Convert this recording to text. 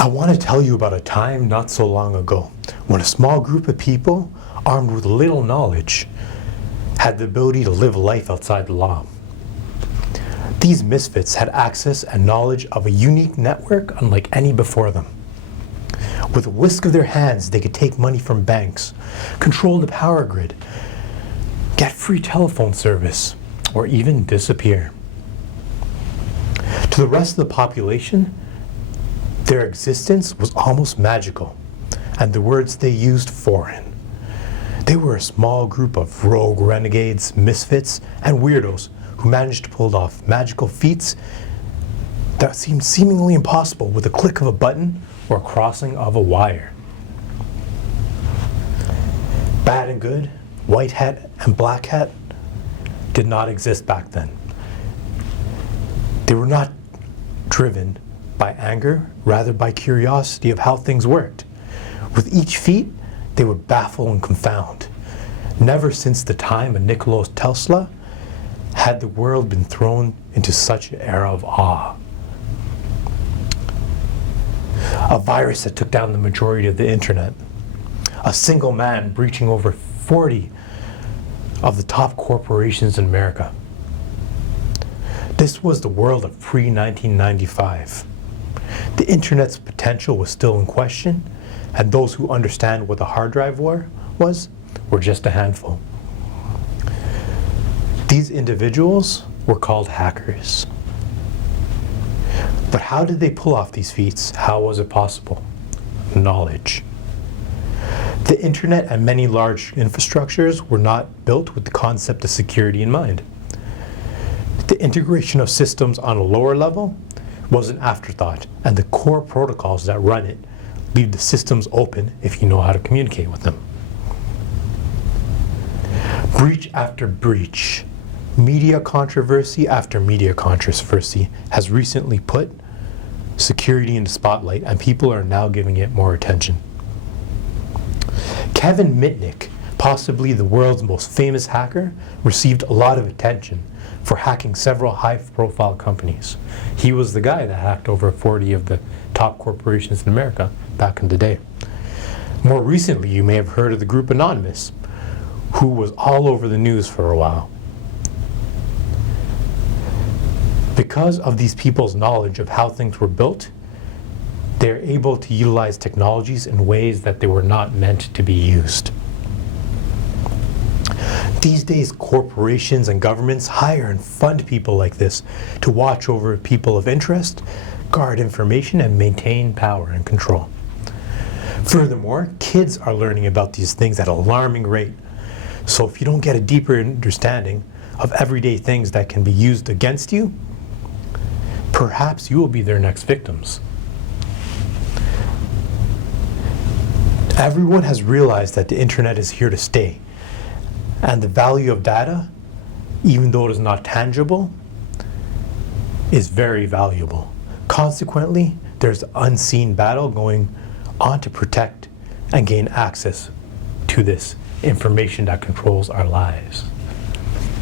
I want to tell you about a time not so long ago when a small group of people, armed with little knowledge, had the ability to live life outside the law. These misfits had access and knowledge of a unique network unlike any before them. With a whisk of their hands, they could take money from banks, control the power grid, get free telephone service, or even disappear. To the rest of the population, their existence was almost magical, and the words they used foreign. They were a small group of rogue renegades, misfits, and weirdos who managed to pull off magical feats that seemed seemingly impossible with a click of a button or a crossing of a wire. Bad and good, white hat and black hat did not exist back then. They were not driven by anger, rather by curiosity of how things worked. With each feat, they would baffle and confound. Never since the time of Nikola Tesla had the world been thrown into such an era of awe. A virus that took down the majority of the internet. A single man breaching over 40 of the top corporations in America. This was the world of pre-1995. The internet's potential was still in question, and those who understand what the hard drive was were just a handful. These individuals were called hackers. But how did they pull off these feats? How was it possible? Knowledge. The internet and many large infrastructures were not built with the concept of security in mind. The integration of systems on a lower level was an afterthought, and the core protocols that run it leave the systems open if you know how to communicate with them. Breach after breach, media controversy after media controversy has recently put security in the spotlight, and people are now giving it more attention. Kevin Mitnick, possibly the world's most famous hacker, received a lot of attention for hacking several high-profile companies. He was the guy that hacked over 40 of the top corporations in America back in the day. More recently, you may have heard of the group Anonymous, who was all over the news for a while. Because of these people's knowledge of how things were built, they're able to utilize technologies in ways that they were not meant to be used. These days, corporations and governments hire and fund people like this to watch over people of interest, guard information, and maintain power and control. Furthermore, kids are learning about these things at an alarming rate. So if you don't get a deeper understanding of everyday things that can be used against you, perhaps you will be their next victims. Everyone has realized that the internet is here to stay, and the value of data, even though it is not tangible, is very valuable. Consequently, there's an unseen battle going on to protect and gain access to this information that controls our lives.